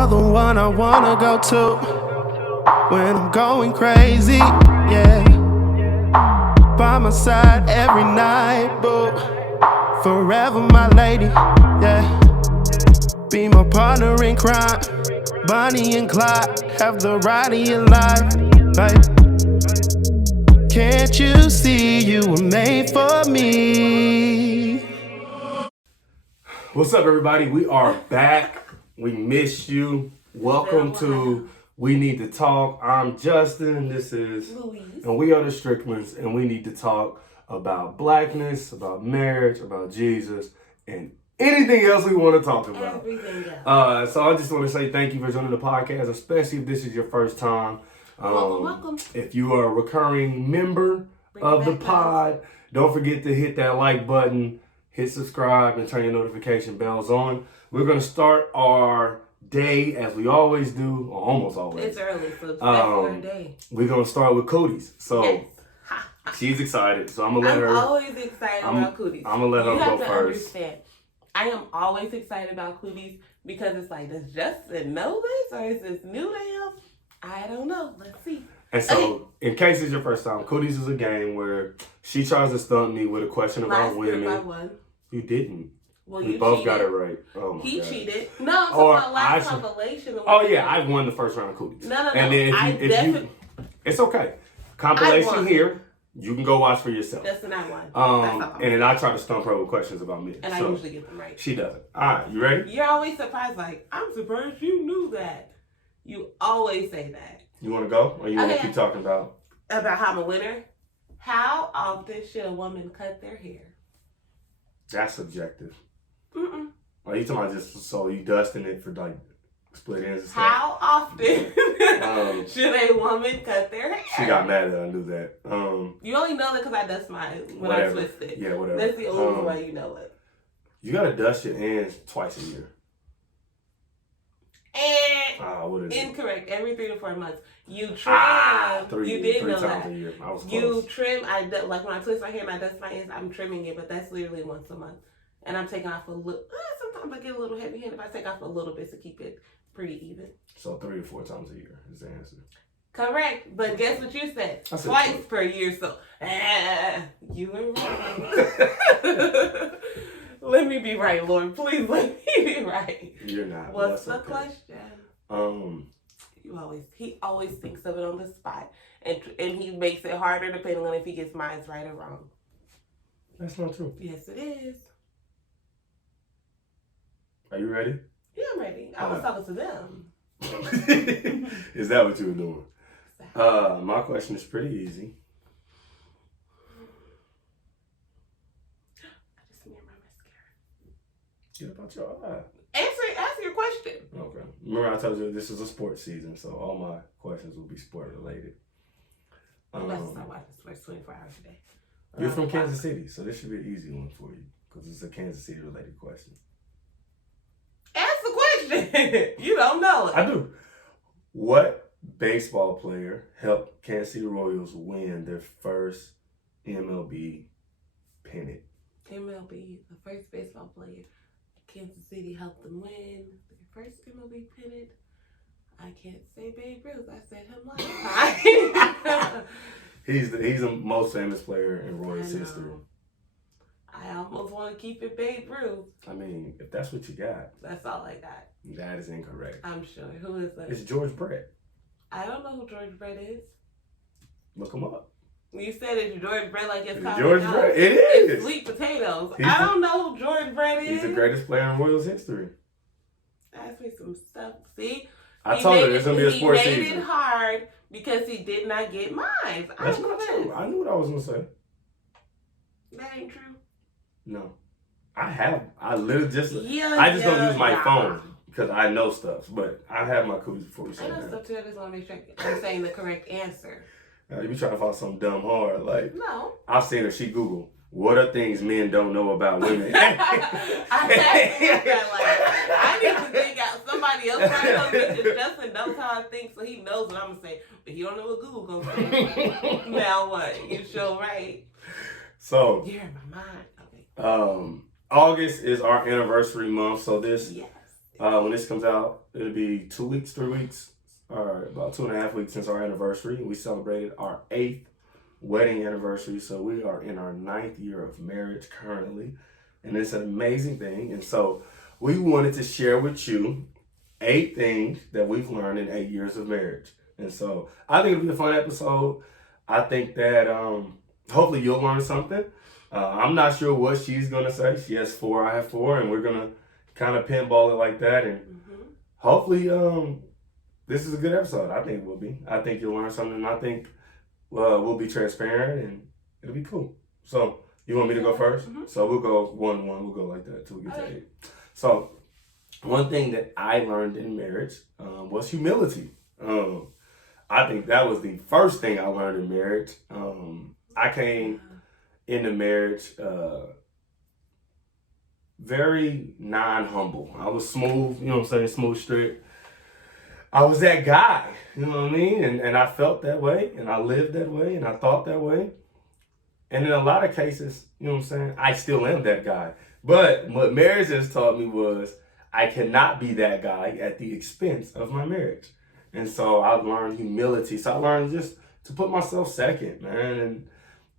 You're the one I wanna go to when I'm going crazy, yeah. By my side every night, boo. Forever my lady, yeah. Be my partner in crime, Bonnie and Clyde. Have the ride of your life, babe. Can't you see you were made for me? What's up, everybody? We are back. We missed you. Welcome to We Need to Talk. I'm Justin. This is Louise. And we are the Stricklands, and we need to talk about blackness, about marriage, about Jesus, and anything else we want to talk about. Everything else. So I just want to say thank you for joining the podcast, especially if this is your first time. Welcome. If you are a recurring member of the pod, don't forget to hit that like button, hit subscribe, and turn your notification bells on. We're going to start our day as we always do, or almost always. It's early, so it's our day. We're going to start with cooties. So yes. She's excited, so I'm going to let her. I'm always excited about cooties. I'm going to let her go first. You have to understand, I am always excited about cooties because it's like, does Justin know this, or is this new to him? I don't know. Let's see. And so, in case it's your first time, Cooties is a game where she tries to stump me with a question about women. I won. You didn't. Well, we you both cheated. got it right. Oh my he God. cheated. No, I'm talking about last compilation. Oh yeah, I won the first round of Cooties. No. And then if you, it's okay. Compilation here. You can go watch for yourself. Justin, I won. And then I try to stump her with questions about me. And I usually get them right. She doesn't. All right, you ready? You're always surprised. Like, I'm surprised you knew that. You always say that. You want to go, or you want to keep talking about how I'm a winner? How often should a woman cut their hair? That's subjective. Mm-mm. Are you talking about just so you dusting it for like split ends and stuff? How often should a woman cut their hair? She got mad that I knew that. You only know that because I dust mine when I twist it. Yeah, whatever. That's the only way you know it. You gotta dust your ends twice a year. What is Incorrect. Every 3 to 4 months. You trim. Three know times that. a year. I was close. You trim. Like when I twist my hair and I dust my ends, I'm trimming it, but that's literally once a month. And I'm taking off a little. Sometimes I get a little heavy handed, but I take off a little bit to keep it pretty even. So 3 to 4 times a year is the answer. Correct. But guess what you said? Twice per year. So you were wrong. Let me be right, Lord. Please let me be right. You're not. What's the question? He always thinks of it on the spot, and he makes it harder depending on if he gets mine right or wrong. That's not true. Yes, it is. Are you ready? Yeah, I'm ready. I was talking to them. Is that what you were doing? My question is pretty easy. I just smeared my mascara. Get about your eye. Answer your question. Okay. Remember I told you this is a sports season, so all my questions will be sport related. I'm about to start watching sports 24 hours a day. You're from Kansas City, so this should be an easy one for you because it's a Kansas City related question. Ask the question. You don't know it. I do. What baseball player helped Kansas City Royals win their first MLB pennant? MLB, the first baseball player. Kansas City helped them win their first MLB pennant. I can't say Babe Ruth. I said him last time. He's the most famous player in Royals history. I almost want to keep it Babe Ruth. I mean, if that's what you got. That's all I got. That is incorrect. I'm sure. Who is that? It's George Brett. I don't know who George Brett is. Look him up. You said it's George Brett like it's George Brett. It is. It's sweet potatoes. I don't know who George Brett is. He's the greatest player in Royals history. Ask me some stuff. See? I told her it's going to be a sports season. He made it hard because he did not get mine. That's not true. I knew what I was going to say. That ain't true. No. I literally just, I just don't use my phone because I know stuff. But I have my cookies before we sit down. I know stuff too. I just want to make sure I'm saying the correct answer. You be trying to find something dumb hard. Like, no. I've seen her. She Googled, what are things men don't know about women? I need to think out somebody else right on me because Justin knows how I think, so he knows what I'm going to say. But he don't know what Google going to say. Now what? You sure right. So. You're in my mind. Okay. August is our anniversary month, so this When this comes out, it'll be 2 weeks, 3 weeks, or about 2.5 weeks since our anniversary. We celebrated our 8th wedding anniversary, so we are in our 9th year of marriage currently, and it's an amazing thing. And so we wanted to share with you 8 things that we've learned in 8 years of marriage. And so I think it'll be a fun episode. I think that hopefully you'll learn something. I'm not sure what she's gonna say. She has 4, I have 4, and we're gonna kind of pinball it like that. And hopefully this is a good episode. I think it will be. I think you'll learn something. I think we'll be transparent, and it'll be cool. So you want me to go first? So we'll go 1-1. We'll go like that till we get to 8. So one thing that I learned in marriage was humility. I think that was the first thing I learned in marriage. I came into marriage very non-humble. I was smooth, you know what I'm saying, smooth, strict. I was that guy, you know what I mean? And I felt that way, and I lived that way, and I thought that way. And in a lot of cases, you know what I'm saying, I still am that guy. But what marriage has taught me was I cannot be that guy at the expense of my marriage. And so I've learned humility. So I learned just to put myself second, man. And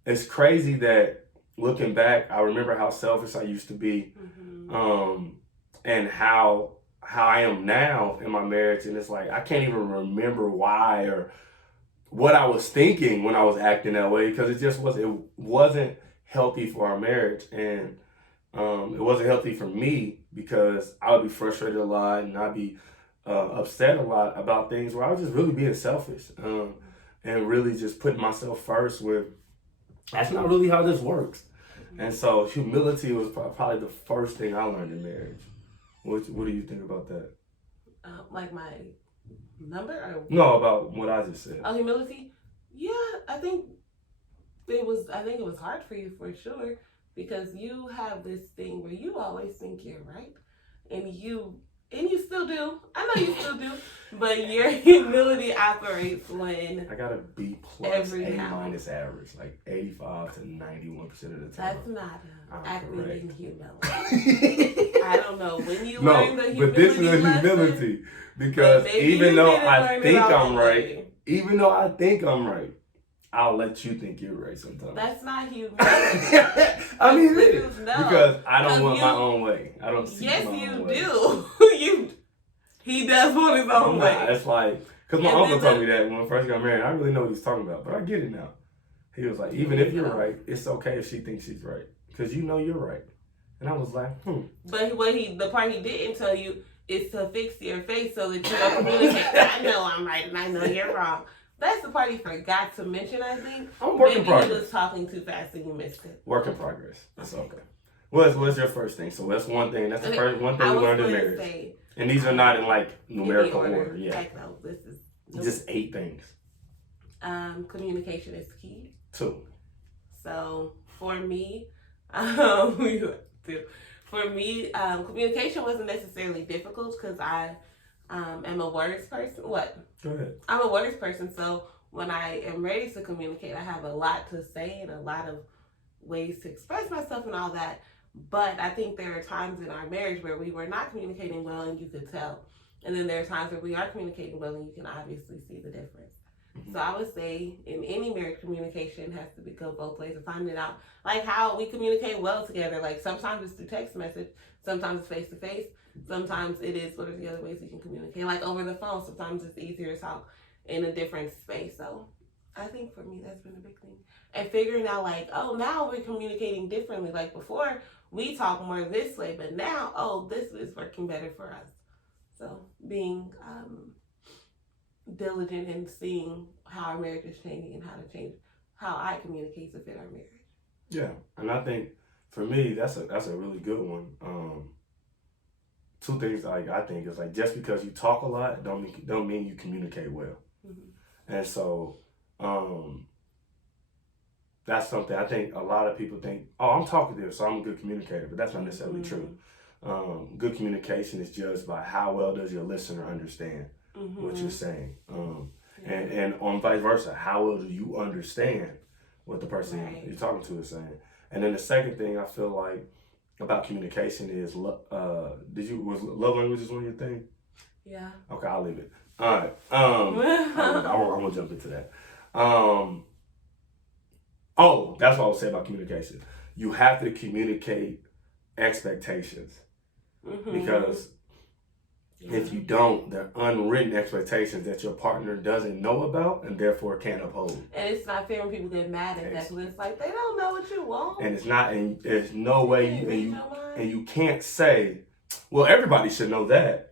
it's crazy that looking back, I remember how selfish I used to be, and how I am now in my marriage. And it's like, I can't even remember why or what I was thinking when I was acting that way, because it wasn't healthy for our marriage. And it wasn't healthy for me because I would be frustrated a lot, and I'd be upset a lot about things where I was just really being selfish, and really just putting myself first, where that's not really how this works. And so humility was probably the first thing I learned in marriage. What do you think about that? Like my number? Or... No, about what I just said. Oh, humility? Yeah, I think it was hard for you for sure, because you have this thing where you always think you're right, and you still do. I know you still do, but your humility operates when I got a B+, A- average, like 85 to 91% of the time. That's not acting in humility. I don't know when you learn the humility. But this is a humility, because even though I think I'm right, I'll let you think you're right sometimes. That's not humility. I mean, it is. No. Because I don't want my own way. I don't see my own way. Yes, you do. He does want his own way. It's like, because my uncle told me that when I first got married. I really know what he's talking about, but I get it now. He was like, even if you're right, it's okay if she thinks she's right, because you know you're right. And I was like, But the part he didn't tell you is to fix your face so that you don't communicate. I know I'm right and I know you're wrong. That's the part he forgot to mention, I think. I'm work in progress. Maybe he was talking too fast and you missed it. Work in progress. That's okay. What's your first thing? So that's one thing. That's the first one thing we learned in marriage. And these are not in like numerical order. Yeah. Heck no, this is just 8 things. Communication is key. 2. So for me, communication wasn't necessarily difficult because I am a words person. What? Go ahead. I'm a words person, so when I am ready to communicate, I have a lot to say and a lot of ways to express myself and all that. But I think there are times in our marriage where we were not communicating well and you could tell. And then there are times where we are communicating well and you can obviously see the difference. So I would say in any marriage, communication has to go both ways, and finding out like how we communicate well together. Like sometimes it's through text message, sometimes it's face to face, sometimes it is what are the other ways you can communicate. Like over the phone, sometimes it's easier to talk in a different space. So I think for me that's been a big thing. And figuring out like, oh, now we're communicating differently. Like before we talk more this way, but now, oh, this is working better for us. So being diligent in seeing how our marriage is changing and how to change how I communicate to fit our marriage. Yeah, and I think for me that's a really good one. 2 things like I think is like, just because you talk a lot don't mean you communicate well. And so that's something I think a lot of people think, oh, I'm talkative, so I'm a good communicator, but that's not necessarily true. Good communication is judged by how well does your listener understand what you're saying, and on vice versa, how well do you understand what the person you're talking to is saying. And then the second thing I feel like about communication is, was love languages one of your thing? Yeah. Okay, I'll leave it. All right. I'm gonna jump into that. That's what I would say about communication. You have to communicate expectations, because if you don't, they're unwritten expectations that your partner doesn't know about and therefore can't uphold. And it's not fair when people get mad at that, because it's like they don't know what you want. And it's not, and there's no way you can't say, well, everybody should know that.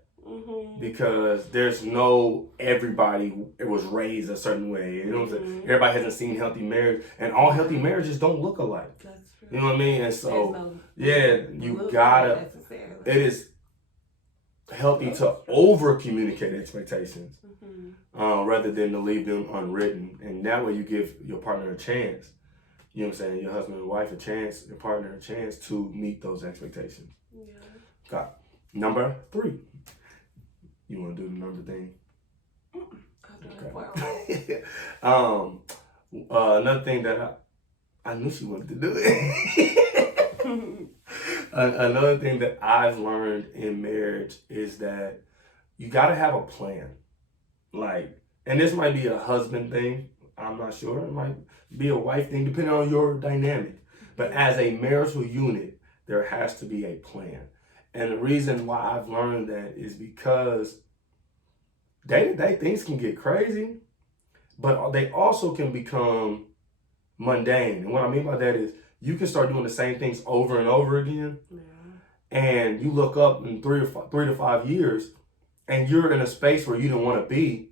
Because there's no, everybody was raised a certain way. You know what I'm saying? Everybody hasn't seen healthy marriage, and all healthy marriages don't look alike. That's true. You know what I mean? And so, you gotta, it is healthy to over communicate expectations rather than to leave them unwritten. And that way you give your partner a chance. You know what I'm saying? Your husband and wife a chance, your partner a chance to meet those expectations. Yeah. Got number 3. You want to do the number thing? Okay. Another thing that I knew she wanted to do it. Another thing that I've learned in marriage is that you got to have a plan. Like, and this might be a husband thing. I'm not sure. It might be a wife thing, depending on your dynamic. But as a marital unit, there has to be a plan. And the reason why I've learned that is because day-to-day things can get crazy, but they also can become mundane. And what I mean by that is you can start doing the same things over and over again. Yeah. And you look up in 3 to 5 years and you're in a space where you don't want to be,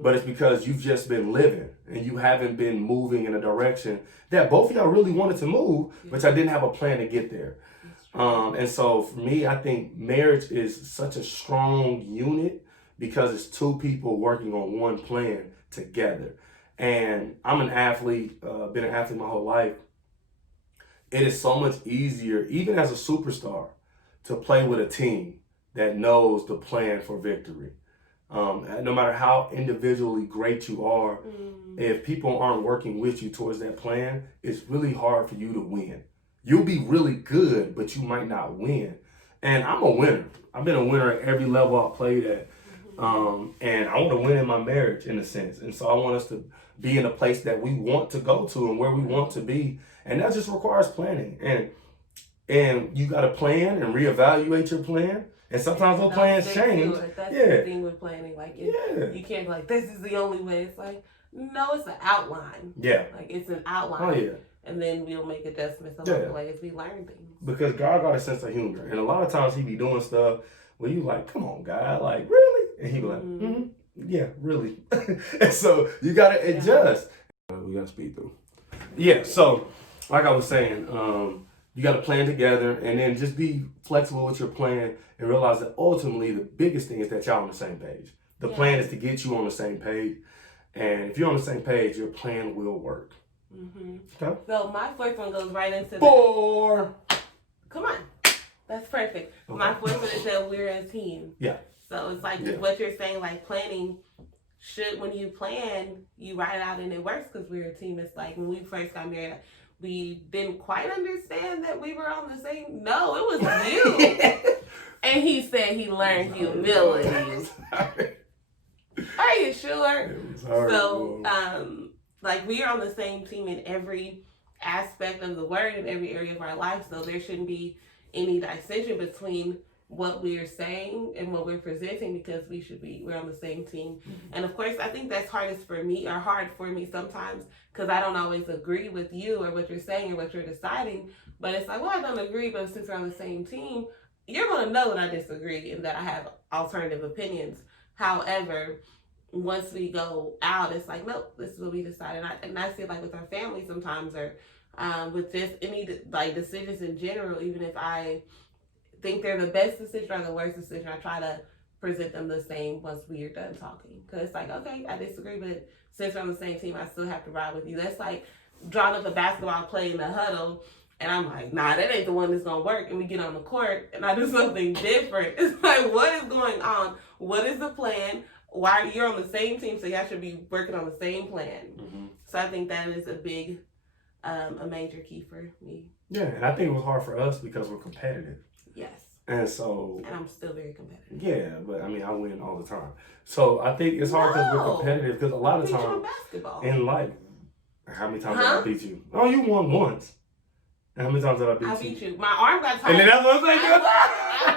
but it's because you've just been living and you haven't been moving in a direction that both of y'all really wanted to move, but y'all didn't have a plan to get there. And so for me, I think marriage is such a strong unit because it's 2 people working on one plan together. And I'm an athlete, been an athlete my whole life. It is so much easier, even as a superstar, to play with a team that knows the plan for victory. No matter how individually great you are, if people aren't working with you towards that plan, it's really hard for you to win. You'll be really good, but you might not win. And I'm a winner. I've been a winner at every level I played at. And I want to win in my marriage, in a sense. And so I want us to be in a place that we want to go to and where we want to be. And that just requires planning. And you got to plan and reevaluate your plan. And sometimes those plans change. That's the thing with planning. Like, you can't be like, this is the only way. It's like, no, it's an outline. Yeah. Like, it's an outline. Oh, yeah. And then we'll make adjustments along the way as we learn things. Because God got a sense of humor. And a lot of times he be doing stuff where you like, come on, God, like, really? And he be like, yeah, really. And so you got to adjust. We got to speed through. Yeah, so like I was saying, you got to plan together and then just be flexible with your plan and realize that ultimately the biggest thing is that y'all on the same page. The plan is to get you on the same page. And if you're on the same page, your plan will work. Okay. So my 4th one goes right into 4. Come on. That's perfect. Okay. My 4th one is that we're a team. Yeah. So it's like what you're saying, like planning when you plan, you write it out and it works because we're a team. It's like when we first got married, we didn't quite understand that we were on the same. No, it was you. And he said he learned humility. Are you sure? So, like we are on the same team in every aspect of the word, in every area of our life. So there shouldn't be any dissension between what we're saying and what we're presenting because we're on the same team. And of course, I think that's hard for me sometimes because I don't always agree with you or what you're saying or what you're deciding. But it's like, well, I don't agree, but since we're on the same team, you're going to know that I disagree and that I have alternative opinions. However, once we go out, it's like, nope, this is what we decided. And I see it like with our family sometimes or with just any like decisions in general, even if I think they're the best decision or the worst decision, I try to present them the same once we're done talking. Because it's like, okay, I disagree, but since we're on the same team, I still have to ride with you. That's like drawing up a basketball play in the huddle, and I'm like, nah, that ain't the one that's going to work. And we get on the court, and I do something different. It's like, what is going on? What is the plan? Why you're on the same team, so y'all should be working on the same plan. So I think that is a major key for me. Yeah, and I think it was hard for us because we're competitive. Yes. And so... And I'm still very competitive. Yeah, but I mean, I win all the time. So I think it's hard because we're competitive because a lot of times in life, how many times did I beat you? Oh, you won once. And how many times did I beat you? I beat you. My arm got tired. And then that's what I'm saying. I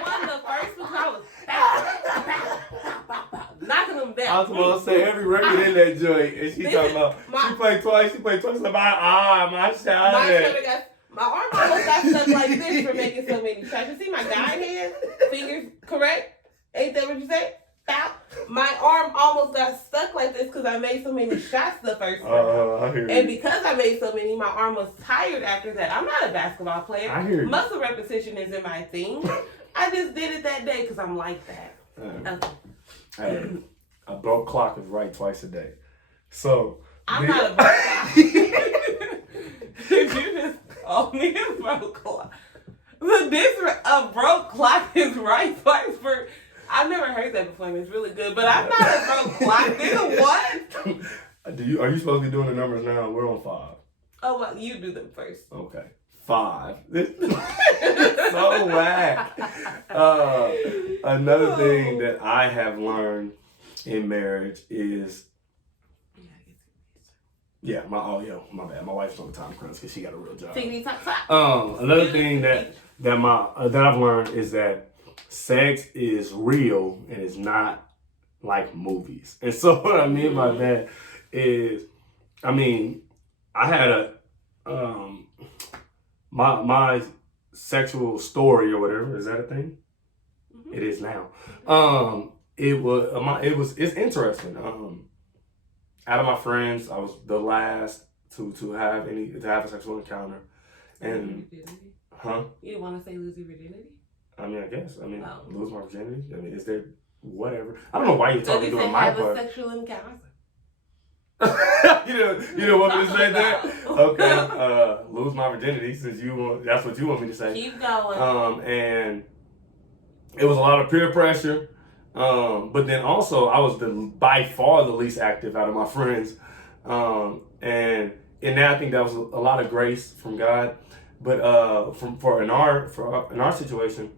won the first one. I was knocking them down. I was supposed to say every record in that joint, and she talking about she played twice. Like my shoulder. My arm almost got stuck like this for making so many shots. You see my guy hand? Fingers correct? Ain't that what you said? Bow. My arm almost got stuck like this because I made so many shots the first time. I hear you. And because I made so many, my arm was tired after that. I'm not a basketball player. I hear you. Muscle repetition isn't my thing. I just did it that day because I'm like that. Okay. A broke clock is right twice a day. So I'm not a broke clock. You just only a broke clock. A broke clock is right twice per. I've never heard that before, and it's really good. But I'm not a broke clock. Nigga, what? Are you supposed to be doing the numbers now? We're on 5. Oh, well, you do them first. Okay. 5. So whack. Another thing that I have learned in marriage is, my bad. My wife's on the time crunch because she got a real job. Another thing that I've learned is that sex is real and it's not like movies. And so what I mean by that is, I had my sexual story or whatever, is that a thing? Mm-hmm. It is now. It's interesting. Out of my friends, I was the last to have a sexual encounter. And you didn't want to say lose your virginity? I guess. Lose my virginity. Is there whatever? I don't know why you're talking to my part. Have a sexual encounter. you don't want me to say that? Okay. Lose my virginity since that's what you want me to say. Keep going. And it was a lot of peer pressure. But then also I was by far the least active out of my friends. And I think that was a lot of grace from God. But in our situation,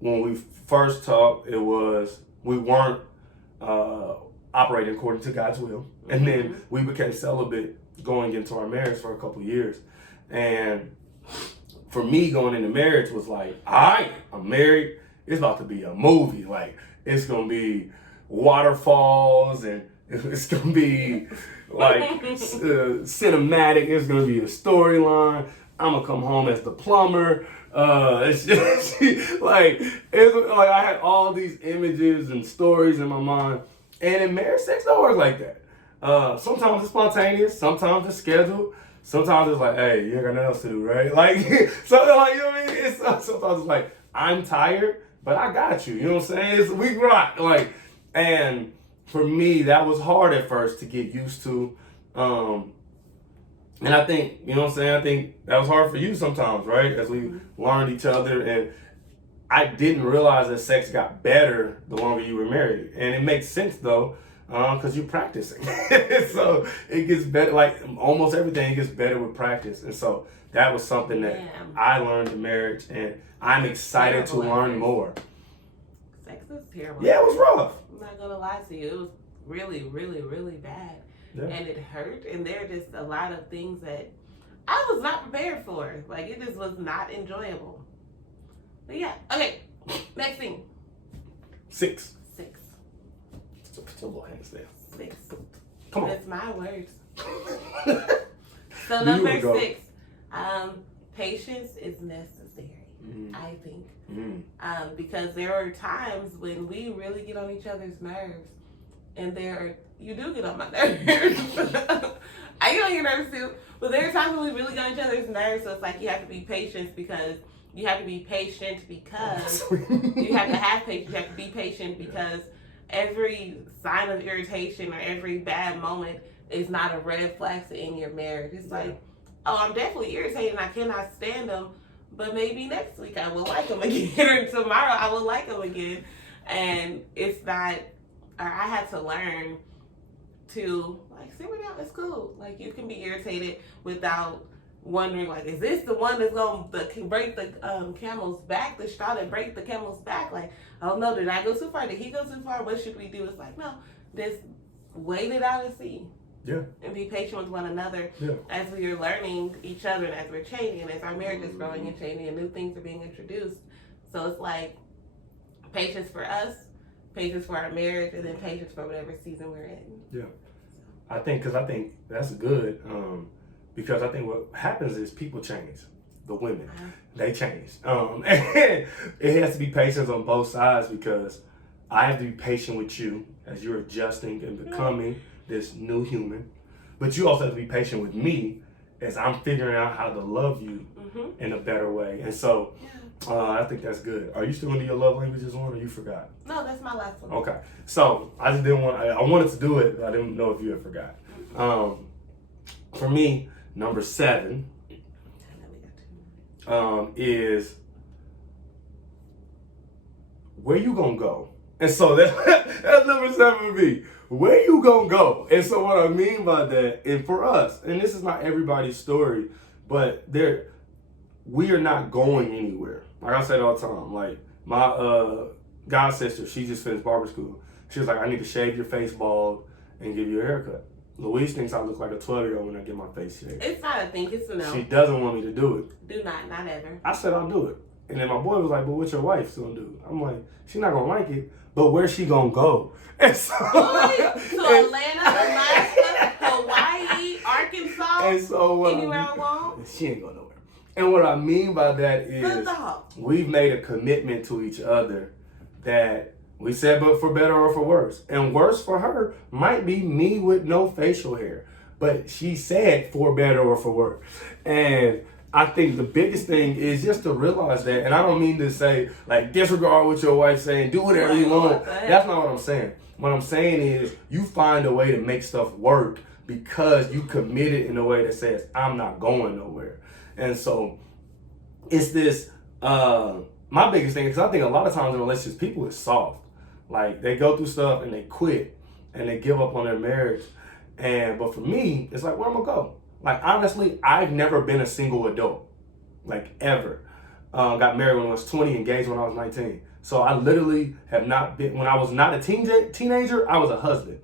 when we first talked, we weren't operating according to God's will, and then we became celibate going into our marriage for a couple years. And for me, going into marriage was like, all right, I'm married. It's about to be a movie. Like, it's gonna be waterfalls and it's gonna be like cinematic. It's gonna be a storyline. I'm gonna come home as the plumber. It's just like I had all these images and stories in my mind. And in marriage, sex don't work like that. Sometimes it's spontaneous. Sometimes it's scheduled. Sometimes it's like, hey, you ain't got nothing else to do, right? Like, something like, you know what I mean? Sometimes it's like, I'm tired, but I got you. You know what I'm saying? We rock. Like, and for me, that was hard at first to get used to. And I think, you know what I'm saying? I think that was hard for you sometimes, right? As we learned each other. And I didn't realize that sex got better the longer you were married. And it makes sense, though, because you're practicing. So it gets better. Like, almost everything gets better with practice. And so that was something that I learned in marriage. And I'm excited to learn more. Sex is terrible. Yeah, it was rough. I'm not going to lie to you. It was really, really, really bad. Yeah. And it hurt. And there are just a lot of things that I was not prepared for. Like, it just was not enjoyable. But yeah. Okay. Next thing. 6. It's a little hands there. 6. Come on. That's my words. So number 6. Patience is necessary, I think. Because there are times when we really get on each other's nerves. And you do get on my nerves. I get on your nerves too. But there are times when we really get on each other's nerves. So it's like you have to be patient because you have to be patient because you have to have patience. You have to be patient because every sign of irritation or every bad moment is not a red flag to end your marriage. It's like, oh, I'm definitely irritated and I cannot stand them. But maybe next week I will like them again. Or tomorrow I will like them again. And it's not... I had to learn to simmer down. It's cool. Like, you can be irritated without wondering, like, is this the one that's going to break the camel's back, the straw that break the camel's back? Like, oh no, did I go too far? Did he go too far? What should we do? It's like, no, just wait it out and see. Yeah. And be patient with one another Yeah. as we are learning each other and as we're changing, as our marriage is growing and changing and new things are being introduced. So it's like patience for us, patience for our marriage, and then patience for whatever season we're in. Yeah. I think that's good. Because I think what happens is people change. The women, they change. It has to be patience on both sides because I have to be patient with you as you're adjusting and becoming this new human. But you also have to be patient with me as I'm figuring out how to love you in a better way. And so I think that's good. Are you still going to do your love languages on, or you forgot? No, that's my last one. Okay. So I just didn't want, I wanted to do it, but I didn't know if you had forgot. For me, number 7 is where you gonna go? And so that's number 7 for me. Where you gonna go? And so what I mean by that, and for us, and this is not everybody's story, but we are not going anywhere. Like I said all the time, like my god sister, she just finished barber school. She was like, I need to shave your face bald and give you a haircut. Louise thinks I look like a 12-year-old when I get my face shaved. It's not a thing, it's a no. She doesn't want me to do it. Do not ever. I said I'll do it. And then my boy was like, but what's your wife's gonna do? I'm like, she's not gonna like it, but where's she gonna go? And so, to Atlanta, Alaska, Hawaii, Arkansas, and so, anywhere I want. She ain't going nowhere. And what I mean by that is we've made a commitment to each other that we said, but for better or for worse. And worse for her might be me with no facial hair. But she said for better or for worse. And I think the biggest thing is just to realize that. And I don't mean to say, like, disregard what your wife's saying. Do whatever you want. That's not what I'm saying. What I'm saying is you find a way to make stuff work because you committed in a way that says, I'm not going nowhere. And so it's this, my biggest thing, because I think a lot of times in relationships, people is soft. Like, they go through stuff and they quit and they give up on their marriage. But for me, it's like, where am I gonna go? Like, honestly, I've never been a single adult, like, ever. Got married when I was 20, engaged when I was 19. So I literally have not been, when I was not a teenager, I was a husband.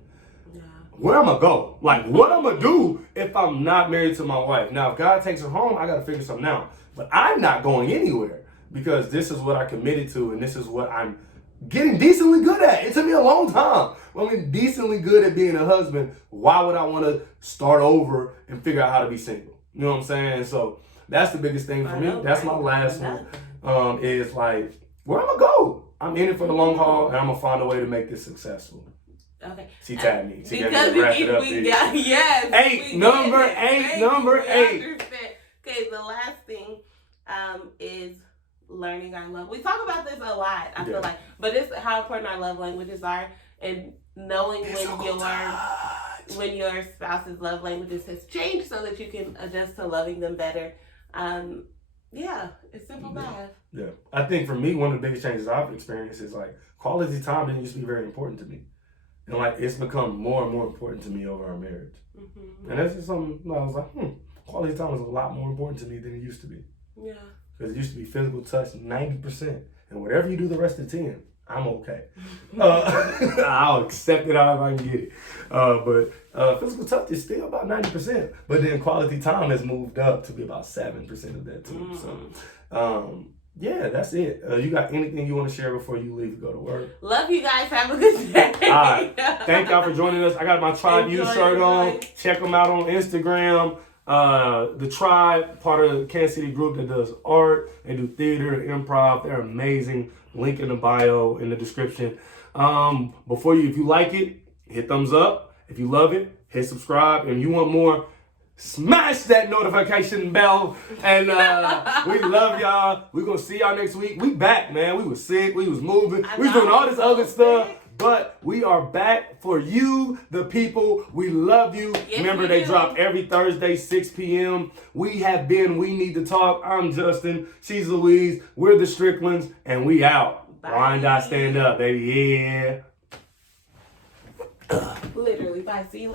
Yeah. Where am I gonna go? Like, what I'm gonna do if I'm not married to my wife? Now, if God takes her home, I gotta figure something out. But I'm not going anywhere because this is what I committed to and this is what I'm getting decently good at. It took me a long time. Well, I'm decently good at being a husband. Why would I want to start over and figure out how to be single? You know what I'm saying? So that's the biggest thing for me. That's my last one. Is like, where am I go? I'm in it for the long haul, and I'm gonna find a way to make this successful. Okay. She tagged me. She because number eight. Okay, the last thing is learning our love. We talk about this a lot, I feel like, but it's how important our love languages are, and knowing when your spouse's love languages has changed so that you can adjust to loving them better. It's simple math. Yeah, I think for me, one of the biggest changes I've experienced is like quality time didn't used to be very important to me, and like it's become more and more important to me over our marriage. And that's just something I was like, quality time is a lot more important to me than it used to be. Yeah. Because it used to be physical touch 90%. And whatever you do the rest of the 10, I'm okay. I'll accept it however I can get it. But physical touch is still about 90%. But then quality time has moved up to be about 7% of that too. So, that's it. You got anything you want to share before you leave to go to work? Love you guys. Have a good day. All right. Thank y'all for joining us. I got my Tribe U shirt on. Check them out on Instagram. The Tribe, part of the Kansas City group that does art, they do theater, improv. They're amazing. Link in the bio, in the description. If you like it, hit thumbs up. If you love it, hit subscribe. And if you want more, smash that notification bell. And we love y'all. We're going to see y'all next week. We back, man. We was sick. We was moving. We was doing all this other stuff. But we are back for you, the people. We love you. Yes, remember, they drop every Thursday, 6 p.m. We have been We Need to Talk. I'm Justin. She's Louise. We're the Stricklands. And we out. Bye. Wine, stand up, baby. Yeah. Literally. Bye. See you later.